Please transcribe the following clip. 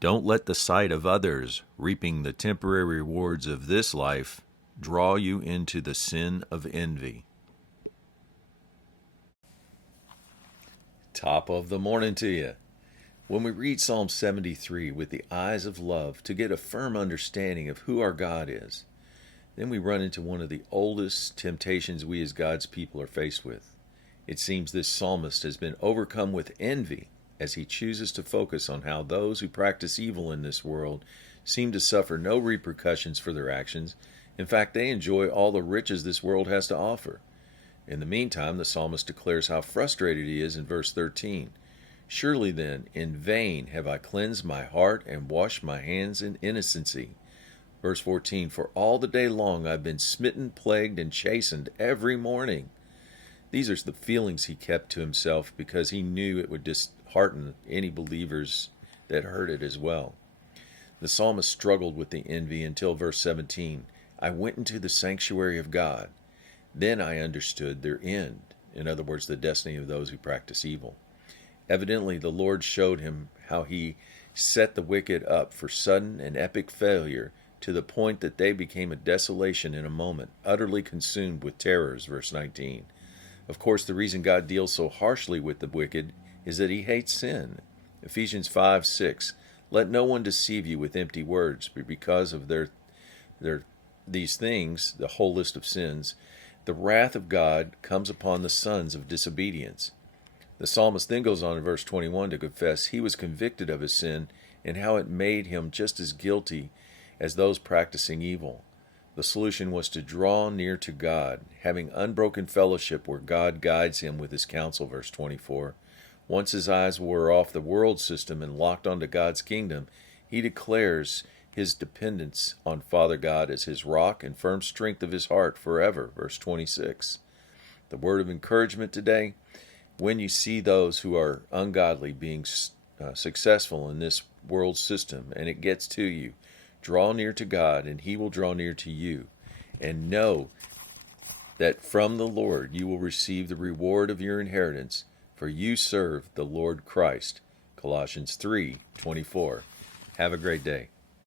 Don't let the sight of others reaping the temporary rewards of this life draw you into the sin of envy. Top of the morning to you. When we read Psalm 73 with the eyes of love to get a firm understanding of who our God is, then we run into one of the oldest temptations we as God's people are faced with. It seems this psalmist has been overcome with envy as he chooses to focus on how those who practice evil in this world seem to suffer no repercussions for their actions. In fact, they enjoy all the riches this world has to offer. In the meantime, the psalmist declares how frustrated he is in verse 13. Surely then, in vain have I cleansed my heart and washed my hands in innocency. Verse 14, for all the day long I've been smitten, plagued, and chastened every morning. These are the feelings he kept to himself because he knew it would dishearten any believers that heard it as well. The psalmist struggled with the envy until verse 17. I went into the sanctuary of God. Then I understood their end. In other words, the destiny of those who practice evil. Evidently, the Lord showed him how he set the wicked up for sudden and epic failure to the point that they became a desolation in a moment, utterly consumed with terrors, verse 19. Of course, the reason God deals so harshly with the wicked is that he hates sin. Ephesians 5:6. Let no one deceive you with empty words, but because of these things, the whole list of sins, the wrath of God comes upon the sons of disobedience. The psalmist then goes on in verse 21 to confess he was convicted of his sin and how it made him just as guilty as those practicing evil. The solution was to draw near to God, having unbroken fellowship where God guides him with his counsel, verse 24. Once his eyes were off the world system and locked onto God's kingdom, he declares his dependence on Father God as his rock and firm strength of his heart forever, verse 26. The word of encouragement today, when you see those who are ungodly being successful in this world system and it gets to you, draw near to God and he will draw near to you. And know that from the Lord you will receive the reward of your inheritance, for you serve the Lord Christ. Colossians 3:24. Have a great day.